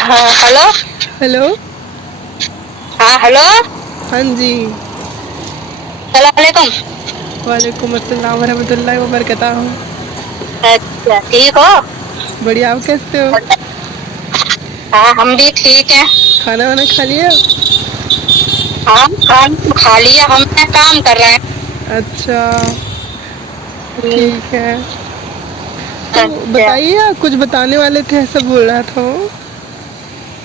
हाँ hello. Hello. हाँ hello. हाँ जी। सलामकुम। वालेकुम अस्सलाम वरहमतुल्लाहि वबरकातुहू। अच्छा ठीक हो? बढ़िया, आप कैसे हो? हाँ हम भी ठीक हैं। खाना वाना खा लिया? हाँ खाना खा लिया, हमने काम कर रहे हैं। अच्छा, हम्म, ठीक है। तो अच्छा। बताइए, आप कुछ बताने वाले थे, ऐसा बोल रहा था वो।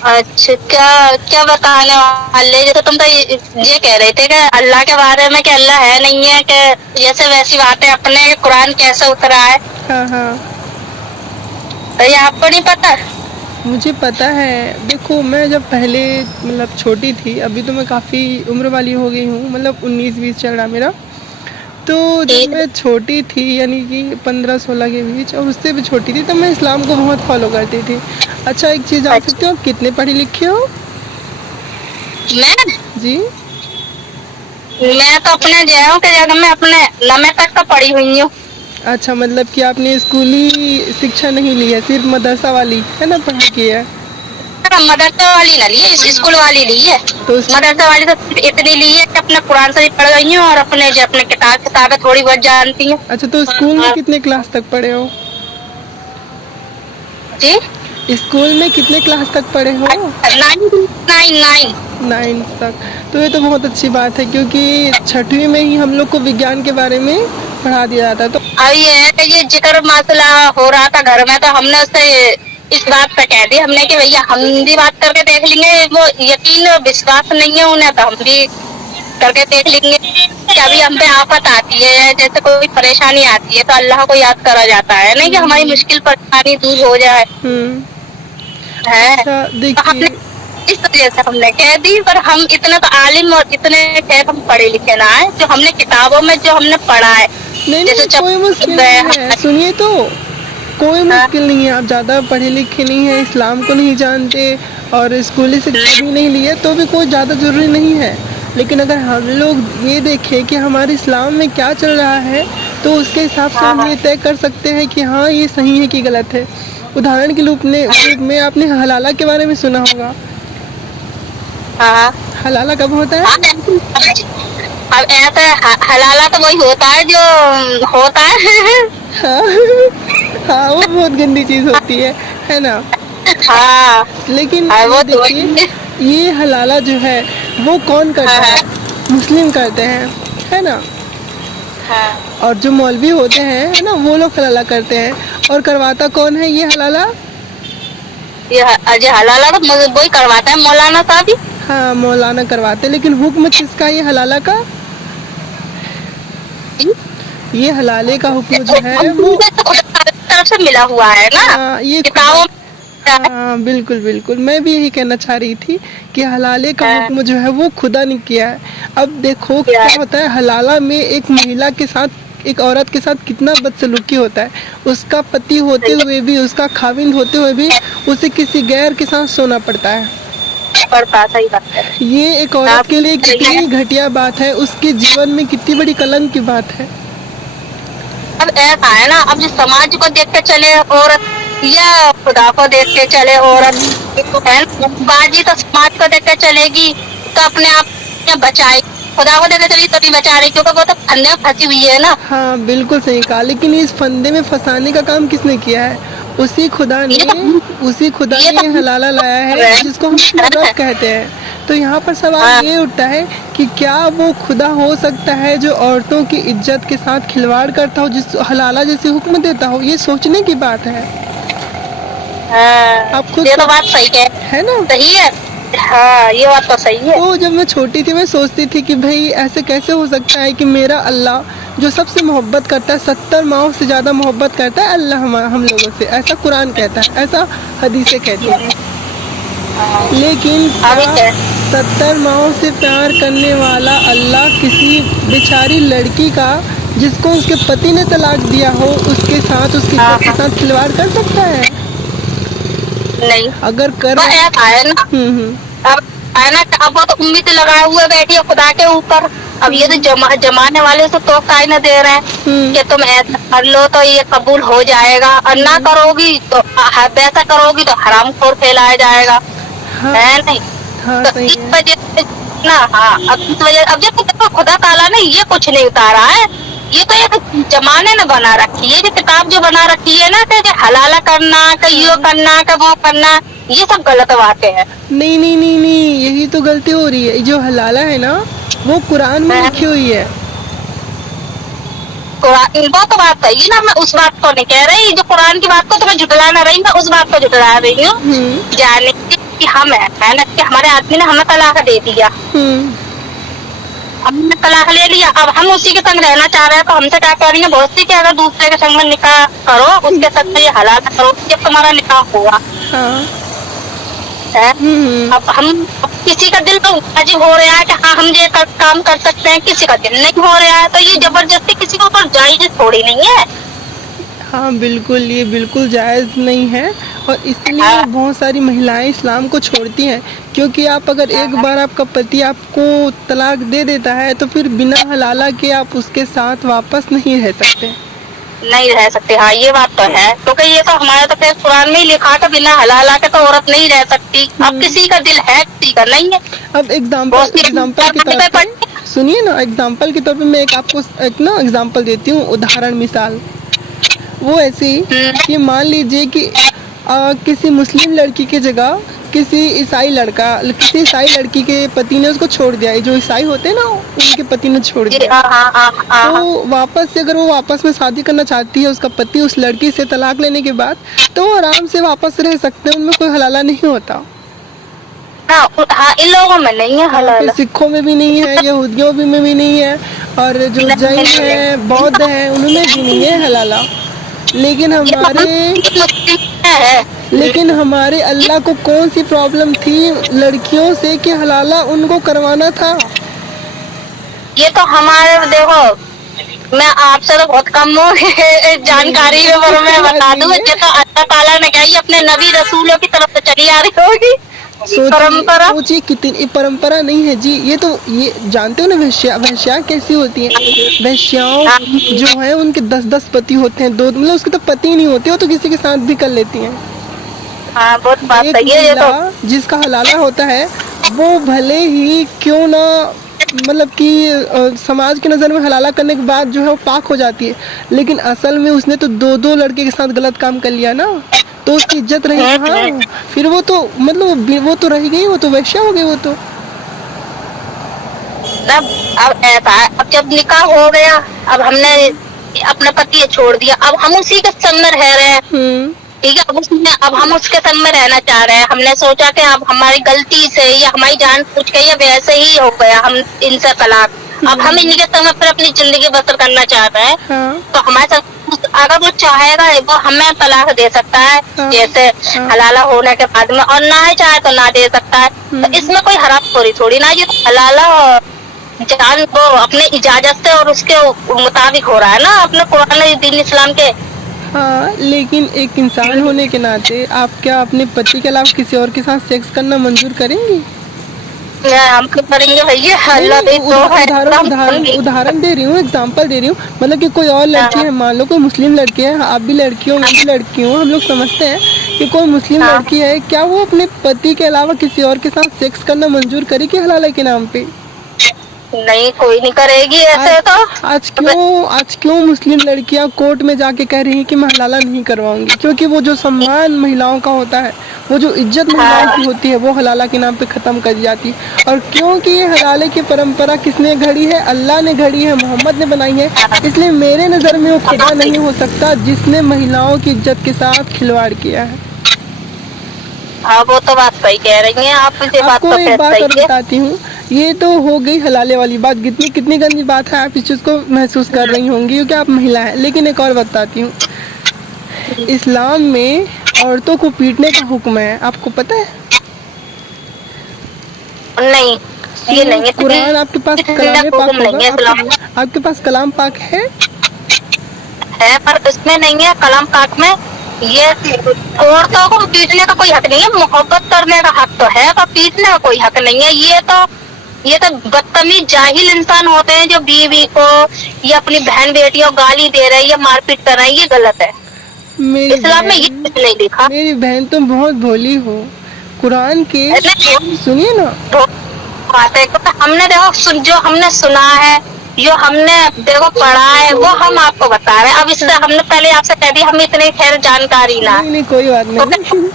अच्छा क्या क्या बताने वाले, जैसे तुम तो ये कह रहे थे कि अल्लाह के बारे में कि अल्लाह है नहीं है, कि जैसे वैसी बातें अपने कुरान कैसे उतरा है, हाँ हाँ, तो ये आपको नहीं पता? मुझे पता है। देखो, मैं जब पहले मतलब छोटी थी, अभी तो मैं काफ़ी उम्र वाली हो गई हूँ, मतलब 19-20 चल रहा मेरा। तो जब ठीक। मैं छोटी थी, यानी कि 15-16 के बीच, और उससे भी छोटी थी, तब मैं इस्लाम को बहुत फॉलो करती थी। अच्छा, एक चीज़ जान अच्छा सकती हो, आप कितने पढ़े लिखे हो? मैं जी। मैं तो अपने जो हूँ कि जब मैं अपने नमे तक तो पढ़ी हुई हूँ। अच्छा, मतलब कि आपने स्कूली शिक्षा नहीं ली है, सिर्फ मदरसा वाली है ना पढ़ाई की है? मदरसा वाली ना ली है, स्कूल वाली ली है। तो स्कूल। मदरसा वाली तो सिर्फ इतनी ली है कि अपने कुरान शरीफ पढ़ गई हूँ और अपने जो अपने किताबें थोड़ी बहुत जानती हूँ। अच्छा, तो स्कूल में कितने क्लास तक पढ़े हो? जी। स्कूल में कितने क्लास तक पढ़े हो? Nine nine nine. 9th तक। तो ये तो बहुत अच्छी बात है, क्योंकि 6वीं में ही हम लोग को विज्ञान के बारे में पढ़ा दिया जाता है। तो अब ये है कि ये जिक्र मसला हो रहा था घर में, तो हमने उससे इस बात पे कह दी हमने कि भैया हम भी बात करके देख लेंगे, वो यकीन विश्वास नहीं है उन्हें तो हम भी करके देख लेंगे कि अभी हम पे आफत आती है, जैसे कोई परेशानी आती है तो अल्लाह को याद करा जाता है, नहीं कि हमारी मुश्किल परेशानी दूर हो जाए। है अच्छा, तो हमने देखिए। इस वजह से हमने कह दी, पर हम इतने तो आलिम और इतने खैर हम पढ़े लिखे ना है, जो हमने किताबों में जो हमने पढ़ा है, नहीं जैसे नहीं, कोई मुश्किल नहीं है, सुनिए तो। कोई हाँ, मुश्किल नहीं है, आप ज़्यादा पढ़े लिखे नहीं हैं, इस्लाम को नहीं जानते और स्कूली शिक्षा भी नहीं ली है, तो भी कोई ज़्यादा ज़रूरी नहीं है। लेकिन अगर हम लोग ये देखें कि हमारे इस्लाम में क्या चल रहा है, तो उसके हिसाब से हम हाँ, ये तय कर सकते हैं कि हाँ, ये सही है कि गलत है। उदाहरण के रूप में आपने हलाला के बारे में सुना होगा। हाँ, हलाला कब होता है? हाँ, अब ऐसा हलाला तो वही होता है जो होता है। हाँ। हाँ, वो बहुत गंदी चीज़ होती है ना? हाँ, लेकिन हाँ वो ये तो देखिए, ये हलाला जो है वो कौन हाँ, करता हाँ, है? मुस्लिम करते हैं, है ना? हाँ, और जो मौलवी होते हैं, है ना, वो लोग हलाला करते हैं। और करवाता कौन है ये हलाला? ये अजय हलाला तो वही करवाता है मौलाना साहब ही। हाँ, मौलाना करवाते हैं। लेकिन हुक्म किसका है ये हलाला का? ये हलाले का हुक्म जो है वो, मुझे तो खुदा की तरफ से मिला हुआ है ना, हाँ, ये खुदा। किताबों में हाँ, बिल्कुल बिल्कुल, मैं भी यही कहना चाह रही थी कि हलाले का है। हुक्म जो है वो खुदा ने किया है। अब देखो क्या होता है, हलाला में एक महिला के साथ, एक औरत के साथ कितना बदसलूकी होता है। उसका पति होते हुए भी, उसका खाविंद होते हुए भी उसे किसी गैर के साथ सोना पड़ता है। पड़ता, सही बात है। ये एक औरत के लिए कितनी घटिया बात है, उसके जीवन में कितनी बड़ी कलंक की बात है। अब ऐसा है ना, अब जो समाज को देख के चले औरत या खुदा को देख के चले औरत, है ना, बाजी तो समाज को देख के चलेगी तो अपने आप में बचाएगी, खुदा को देख के चलेगी तो नहीं बचा रही, क्योंकि वो तो फंदे में फंसी हुई है ना। हाँ, बिल्कुल सही कहा। लेकिन इस फंदे में फंसाने का काम किसने किया है? उसी खुदा ये ने। तो उसी खुदा ये ने तो ये हलाला लाया है, जिसको हम अपना रब कहते हैं। तो यहाँ पर सवाल हाँ, ये उठता है कि क्या वो खुदा हो सकता है जो औरतों की इज्जत के साथ खिलवाड़ करता हो, जिस हलाला जैसे हुक्म देता हो? ये सोचने की बात है। हाँ, आप खुद ये तो बात सोच, सही है। है ना? सही है। हाँ ये बात तो सही है। तो जब मैं छोटी थी, मैं सोचती थी कि भाई ऐसे कैसे हो सकता है कि मेरा अल्लाह जो सबसे मोहब्बत करता है, 70 माओं से ज़्यादा मोहब्बत करता है अल्लाह हम लोगों से, ऐसा कुरान कहता है, ऐसा हदीसें कहती हैं। हाँ, लेकिन अभी क्या क्या 70 माओं से प्यार करने वाला अल्लाह किसी बेचारी लड़की का, जिसको उसके पति ने तलाक दिया हो, उसके साथ, उसकी हाँ, इज्जत के हाँ, साथ खिलवाड़ कर सकता है? नहीं अगर कर वो रहा। ऐसा है ना, हम्म। अब है ना, अब वो तो उम्मीद लगाए हुए बैठी है खुदा के ऊपर, अब ये तो जमाने वाले से तो काय न दे रहे हैं कि तुम ऐसा कर लो तो ये कबूल हो जाएगा, और ना करोगी तो वैसा करोगी तो हराम खोर फैलाया जाएगा, हाँ है नहीं। हाँ तो सही इस है। वजह से ना, हाँ, अब इस वजह, अब जब देखो खुदा ताला ने ये कुछ नहीं उतारा है, ये तो एक जमाने ने बना रखी है, जो किताब जो बना रखी है ना कि हलाला करना, कि यो करना, कि वो करना, ये सब गलत बातें हैं। नहीं नहीं नहीं नहीं, यही तो गलती हो रही है। जो हलाला है ना वो कुरान में लिखी हुई है। वो तो बात सही है ना, मैं उस बात को नहीं कह रही, जो कुरान की बात को तो मैं झुटला ना रही, मैं उस बात को झुटला रही हूँ जाने कि हम है ना कि हमारे आदमी ने हमें तलाक दे दिया, हमने तलाक ले लिया, अब हम उसी के संग रहना चाह रहे हैं, तो हमसे क्या कह रही है बहुत सी कि अगर दूसरे के संग में निकाह करो, उसके संग में ये हलाल करो जब तुम्हारा निकाह हुआ है। अब हम किसी का दिल तो वाजिब हो रहा है कि हाँ हम ये काम कर सकते हैं, किसी का दिल नहीं हो रहा है, तो ये जबरदस्ती किसी के ऊपर जायज थोड़ी नहीं है। हाँ बिल्कुल, ये बिल्कुल जायज़ नहीं है, और इसलिए बहुत सारी महिलाएं इस्लाम को छोड़ती हैं, क्योंकि आप अगर एक बार आपका पति आपको तलाक दे देता है तो फिर बिना हलाला के आप उसके साथ वापस नहीं रह सकते। नहीं रह सकते, हाँ ये बात तो है, क्योंकि ये तो हमारे तो कुरान में ही लिखा था बिना हलाला के तो औरत नहीं रह सकती। अब किसी का दिल है, किसी का नहीं है। अब एग्जाम्पल के तौर पे सुनिए ना, एग्जाम्पल के तौर पे मैं आपको एक ना एग्जाम्पल देती हूँ, उदाहरण मिसाल। वो ऐसे ही कि मान लीजिए कि किसी मुस्लिम लड़की की जगह किसी ईसाई लड़की के पति ने उसको छोड़ दिया है। जो ईसाई होते हैं ना, उनके पति ने छोड़ दिया, तो वापस से अगर वो वापस में शादी करना चाहती है उसका पति उस लड़की से तलाक लेने के बाद, तो वो आराम से वापस रह सकते हैं, उनमें कोई हलाला नहीं होता। हाँ, इन लोगों में नहीं है हलाला, सिखों में भी नहीं है, यहूदियों में भी नहीं है, और जो जैन है, बौद्ध है, उनमें भी नहीं है हलाला। लेकिन हमारे अल्लाह को कौन सी प्रॉब्लम थी लड़कियों से कि हलाला उनको करवाना था? ये तो हमारे, देखो मैं आपसे तो बहुत कम हूँ जानकारी में, पर मैं बता दूँ, ये तो अल्लाह ताला ने क्या ये अपने नबी रसूलों की तरफ से चली आ रही होगी परंपरा। सोचिए कितनी परंपरा नहीं है जी। ये जानते हो ना वैश्या कैसी होती है? वैश्याओं जो है उनके 10-10 पति होते हैं, दो मतलब उसके तो पति नहीं होते, वो तो किसी के साथ भी कर लेती हैं। हाँ, बहुत बात सही है। ये तो जिसका हलाला होता है वो भले ही क्यों ना मतलब कि समाज की नज़र में हलाला करने के बाद जो है वो पाक हो जाती है, लेकिन असल में उसने तो 2-2 लड़के के साथ गलत काम कर लिया ना, तो उसकी इज्जत रही कहाँ? फिर वो तो मतलब वो तो रह गई, वो तो वैश्या हो गई। वो तो अब ऐसा है, अब जब निकाह हो गया, अब हमने अपना पति छोड़ दिया, अब हम उसी के संग में रह रहे हैं, ठीक है। अब हम उसके संग में रहना चाह रहे हैं, हमने सोचा कि अब हमारी गलती से या हमारी जान पूछ के या वैसे ही हो गया हम इनसे तलाक, अब हम इन्हीं के संग पर अपनी जिंदगी बसर करना चाह रहे हैं। तो हमारे साथ अगर वो चाहेगा वो हमें तलाक दे सकता है, जैसे हलाला होने के बाद में, और ना है चाहे तो ना दे सकता है। तो इसमें कोई हरामखोरी थोड़ी ना, ये तो हलाला जान वो अपने इजाजत से और उसके मुताबिक हो रहा है ना, अपने कुरान दीन इस्लाम के। हाँ, लेकिन एक इंसान होने के नाते आप क्या अपने पति के अलावा किसी और के साथ सेक्स करना मंजूर करेंगी? हम क्यों करेंगे भैया, उदाहरण दे रही हूँ, एग्जांपल दे रही हूँ। मतलब कि कोई और लड़की है, मान लो कोई मुस्लिम लड़की है, आप भी लड़की हो, मैं भी लड़की हूँ, हम लोग समझते हैं कि कोई मुस्लिम लड़की है, क्या वो अपने पति के अलावा किसी और के साथ सेक्स करना मंजूर करेगी हलाला के नाम पे? नहीं, कोई नहीं करेगी ऐसे। तो आज क्यों मुस्लिम लड़कियां कोर्ट में जाके कह रही हैं कि मैं हलाला नहीं करवाऊंगी? क्योंकि वो जो सम्मान महिलाओं का होता है, वो जो इज्जत महिलाओं की होती है, वो हलाला के नाम पे खत्म कर दी जाती है। और क्योंकि ये हलाले की परंपरा किसने घड़ी है? अल्लाह ने घड़ी है, मोहम्मद ने बनाई है, इसलिए मेरे नज़र में वो खुदा नहीं हो सकता जिसने महिलाओं की इज्जत के साथ खिलवाड़ किया है। हाँ, वो तो बात सही कह रही हैं आप। आपको एक बात और बताती हूँ, ये तो हो गई हलाले वाली बात, कितनी गंदी बात है, आप इस चीज़ को महसूस कर रही होंगी क्योंकि आप महिला हैं। लेकिन एक और बताती हूँ, इस्लाम में औरतों को पीटने का हुक्म है, आपको पता है? नहीं, ये नहीं है। कुरान आपके पास कलाम पाक होगा, आपके पास कलाम पाक है, पर उसमें नहीं है कलाम पाक में। ये औरतों को पीटने का कोई हक नहीं है, मोहब्बत करने का हक तो है, पर पीटने का कोई हक नहीं है। ये तो ये तो बदतमीज जाहिल इंसान होते हैं जो बीवी को या अपनी बहन बेटियों को गाली दे रहे हैं या मारपीट कर रहे हैं, ये गलत है। मेरी इस्लाम में ये बहन कुछ नहीं लिखा। मेरी बहन तुम बहुत भोली हो। कुरान के नहीं, सुनिए ना, वो बात है तो हमने देखो जो हमने सुना है, जो हमने देखो पढ़ा है, वो हम आपको बता रहे हैं। अब इससे हमने पहले आपसे कह दिया हम इतनी खैर जानकारी ना, नहीं नहीं कोई बात नहीं।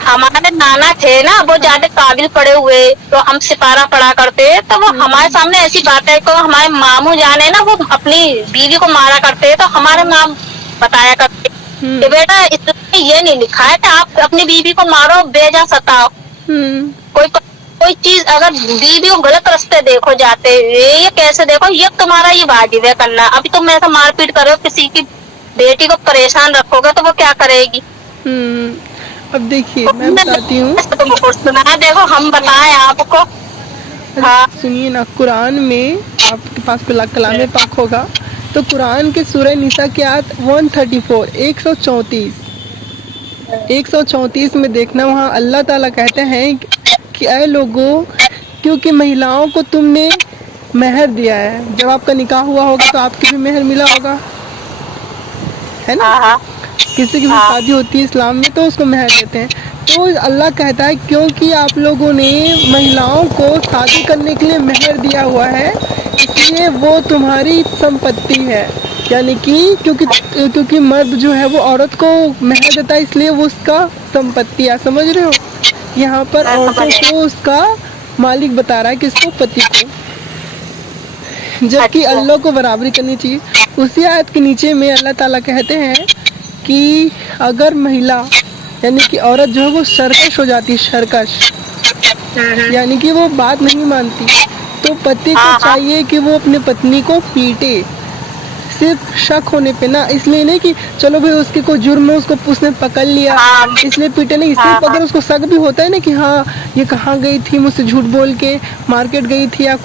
हमारे नाना थे ना, वो ज्यादा काबिल पड़े हुए, तो हम सिपारा पढ़ा करते, तो वो हमारे सामने ऐसी बात है, तो हमारे मामू जान है ना, वो अपनी बीवी को मारा करते, तो हमारे माम बताया करते कि बेटा इसमें ये नहीं लिखा है कि आप अपनी बीवी को मारो, बेजा सताओ। कोई चीज अगर बीवी को गलत रास्ते देखो जाते, ये कैसे देखो, ये तुम्हारा ये वाजिब है करना। अभी तुम ऐसा मारपीट करो, किसी की बेटी को परेशान रखोगे तो वो क्या करेगी। अब देखिए मैं बताती हूँ, सुना देखो हम बताएं आपको। हाँ सुनिए ना, कुरान में आपके पास कलाम पाक होगा तो कुरान के सूरह निसा की आयत 134 134 में देखना, वहाँ अल्लाह ताला कहते हैं कि ऐ लोगों, क्योंकि महिलाओं को तुमने मेहर दिया है, जब आपका निकाह हुआ होगा तो आपको भी मेहर मिला होगा, है ना। किसी की भी शादी होती है इस्लाम में तो उसको मेहर देते हैं। तो अल्लाह कहता है क्योंकि आप लोगों ने महिलाओं को शादी करने के लिए मेहर दिया हुआ है, इसलिए वो तुम्हारी संपत्ति है। यानी कि क्योंकि मर्द जो है वो औरत को मेहर देता है, इसलिए वो उसका संपत्ति है। समझ रहे हो, यहाँ पर औरतों को उसका मालिक बता रहा है, किसको, पति को, जबकि अल्लाह को बराबरी करनी चाहिए। उसी आयत के नीचे में अल्लाह ताला कहते हैं कि अगर महिला यानी कि औरत जो है वो सरकश हो जाती है, सरकश यानी कि वो बात नहीं मानती, तो पति को चाहिए कि वो अपने पत्नी को पीटे, सिर्फ शक होने पे ना, इसलिए नहीं कि चलो भाई उसकी कोई जुर्म है, उसने पकड़ लिया इसलिए पीटे, नहीं, सिर्फ अगर उसको शक भी होता है ना कि हाँ ये कहाँ गई थी, मुझसे झूठ बोल के मार्केट गई थी, या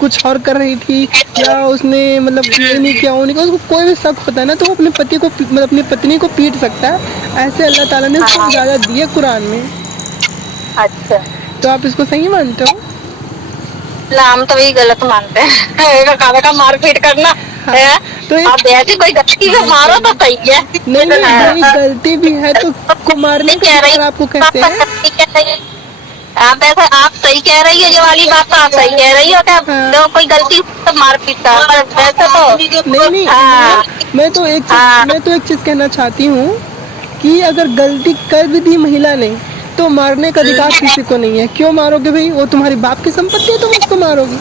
कुछ और कर रही थी, या उसने मतलब ये नहीं किया, उसको कोई भी शक होता है ना, तो वो अपने पति को मतलब अपनी पत्नी को पीट सकता है। ऐसे अल्लाह ताला ने उसको इजाजत दी है कुरान में। अच्छा, तो आप इसको सही मानते हो? हम तो वही गलत मानते हैं का मारपीट करना। हाँ, तो आप ऐसी कोई गलती में मारो तो सही है। नहीं गलती भी है तो मारने का आपको कहते हैं। आप ऐसा आप सही कह रही है, ये वाली बात तो आप सही कह रही हो, क्या तो कोई गलती तो मारपीट का, वैसे तो नहीं मैं तो एक चीज कहना चाहती हूँ कि अगर गलती कर भी दी महिला ने तो मारने का अधिकार किसी को नहीं है। क्यों मारोगे भाई, वो तुम्हारी बाप की संपत्ति है, तुम उसको मारोगी।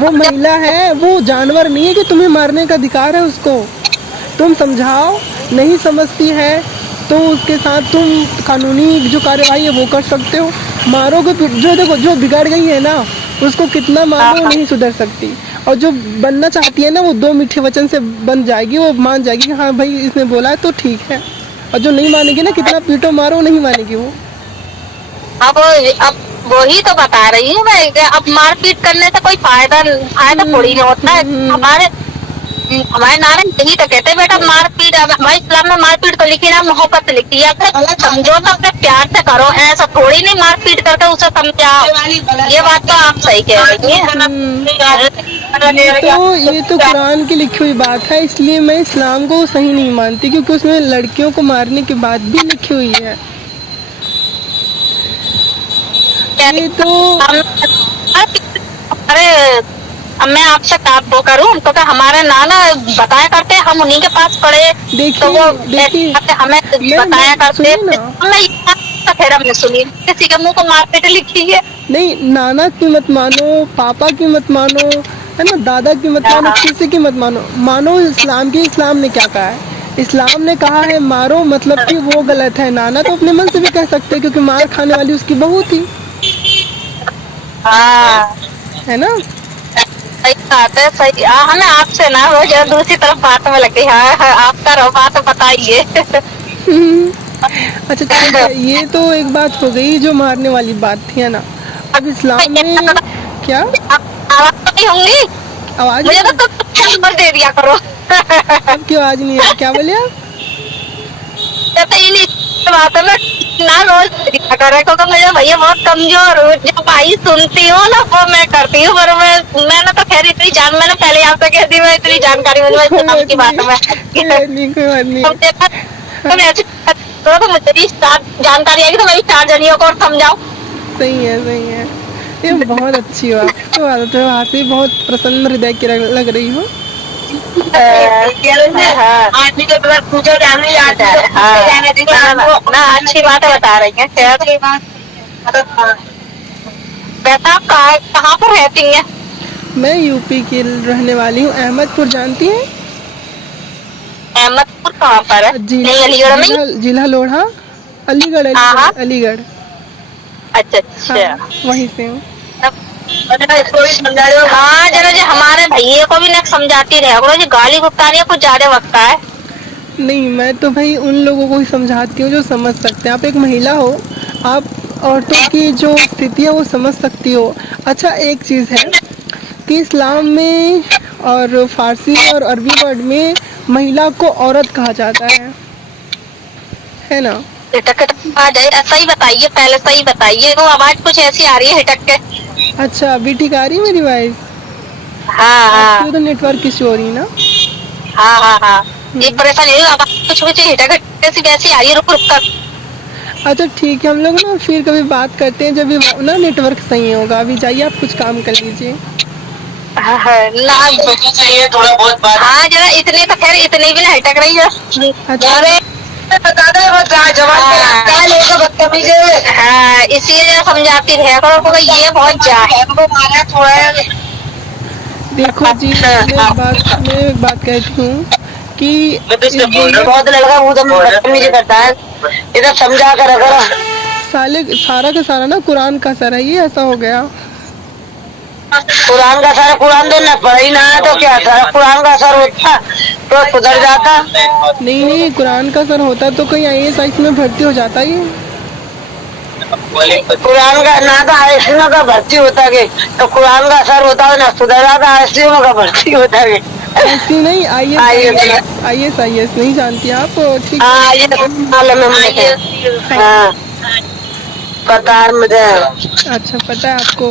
वो महिला है, वो जानवर नहीं है कि तुम्हें मारने का अधिकार है उसको। तुम समझाओ, नहीं समझती है तो उसके साथ तुम कानूनी जो कार्यवाही है वो कर सकते हो। मारोगे जो देखो जो बिगड़ गई है ना, उसको कितना मारो नहीं सुधर सकती, और जो बनना चाहती है ना वो 2 मीठे वचन से बन जाएगी, वो मान जाएगी कि हाँ भाई इसने बोला है तो ठीक है। और जो नहीं मानेगी ना, कितना पीटो मारो नहीं मानेगी वो। अब वही तो बता रही हूँ मैं, अब मारपीट करने से कोई फायदा थोड़ी नहीं होता है। हमारे नारे यही तो कहते हैं बेटा मारपीट, हमारे इस्लाम में मारपीट को लिखी ना मोहब्बत लिखी है, समझो तो अपने प्यार से करो, ऐसा थोड़ी नहीं मारपीट करके उसे समझाओ। ये बात तो आप सही कह रही हैं। ये तो कुरान की लिखी हुई बात है, इसलिए मैं इस्लाम को सही नहीं मानती, क्योंकि उसमें लड़कियों को मारने की बात भी लिखी हुई है। ये तो अरे अब मैं आपसे वो करूँ तो क्या हमारे नाना बताया करते, हम उन्हीं के पास पढ़े, तो वो हमें बताया करते, फिर हमने सुनी किसी के मुंह को मारपीट लिखी है। नहीं, नाना की मत मानो, पापा की मत मानो, है ना, दादा की मत मानो, किसी की मत मानो इस्लाम की। इस्लाम ने क्या कहा है? इस्लाम ने कहा है मारो, मतलब कि वो गलत है। नाना तो अपने मन से भी कह सकते हैं, क्योंकि मार खाने वाली उसकी बहू थी, है ना। सही बात है, सही। हमें आपसे ना वो जो दूसरी तरफ बात में लग गई। हाँ, आपका रो बात बताइए। अच्छा ठीक है, ये तो एक बात हो गई जो मारने वाली बात थी, है ना। अब इस्लाम में क्या आवाज तो नहीं होंगी, आवाज मुझे तो दे दिया करो। आपकी आवाज नहीं है, क्या बोले आप? बात है ना, ना रोज दिया करे, क्योंकि मुझे भैया बहुत कमजोर हूँ, जो भाई सुनती हूँ ना वो मैं करती हूँ, पर मैंने तो खैर इतनी मैंने पहले आपसे कह दी, मैं इतनी जानकारी मुझे कोई इस्लाम बात की बात नहीं, में कोई बात नहीं। तुम ऐसी तो मुझे भी जानकारी आएगी तो मैं भी 4 जनियों को और समझाऊं। सही है, सही है। ये बहुत अच्छी हो आप तो वहाँ से बहुत प्रसन्न हृदय की लग रही हो। आदमी के बगैर पूछे जाने ना अच्छी बातें बता रही हैं। वैसे आप कहाँ पर रहती हैं? मैं यूपी की रहने वाली हूँ, अहमदपुर जानती हैं? अहमदपुर कहाँ पर है? नहीं अलीगढ़ में? जिला लोढ़ा, अलीगढ़, अलीगढ़। अच्छा अच्छा, वहीं से हूँ। हाँ जरा जो हमारे भैया को भी ना समझाती रहे करो, जो गाली गुप्तारियाँ कुछ ज्यादा वक्ता है। नहीं, मैं तो भाई उन लोगों को ही समझाती हूँ जो समझ सकते हैं। आप एक महिला हो, आप औरतों की जो स्थिति है वो समझ सकती हो। अच्छा, एक चीज़ है कि इस्लाम में और फारसी और अरबी वर्ड में महिला को औरत कहा जाता है ना? सही बताइए, पहले सही बताइए, वो आवाज कुछ ऐसी आ रही है हिटक के। अच्छा, अभी ठीक आ रही है मेरी वॉइस? हाँ आपकी तो नेटवर्क इशू हो रही है ना? हाँ, ये परेशानी है, आवाज कुछ कुछ हिटक ऐसी वैसी आ रही है, रुक रुक कर। अच्छा ठीक है, हम लोग ना फिर कभी बात करते हैं जब भी ना नेटवर्क सही होगा। अभी जाइए, आप कुछ काम कर लीजिए। चाहिए थोड़ा बहुत बात। हाँ जरा इतनी तो खैर इतनी भी ना हिटक रही है। अच्छा, हाँ इसीलिए जरा समझाती रहे करो, ये बहुत जा है। देखो जी, मैं एक बात कहती हूँ कि बहुत लड़का वो तो बदतमीजी करता है, इधर समझा कर अगर सारा का सारा ना कुरान का असर है, ये ऐसा हो गया। कुरान का असर, कुरान तो न पढ़ी ना है तो क्या था, कुरान का असर होता तो सुधर जाता। नहीं, कुरान का असर होता तो कहीं IAS में भर्ती हो जाता ये। कुरान का ना तो IAS का भर्ती होता के, तो कुरान का असर होता ना सुधर जाता, IAS का भर्ती होता के। ऐसी नहीं, IAS नहीं जानती आप? ठीक है, पता है मुझे। अच्छा, पता है आपको?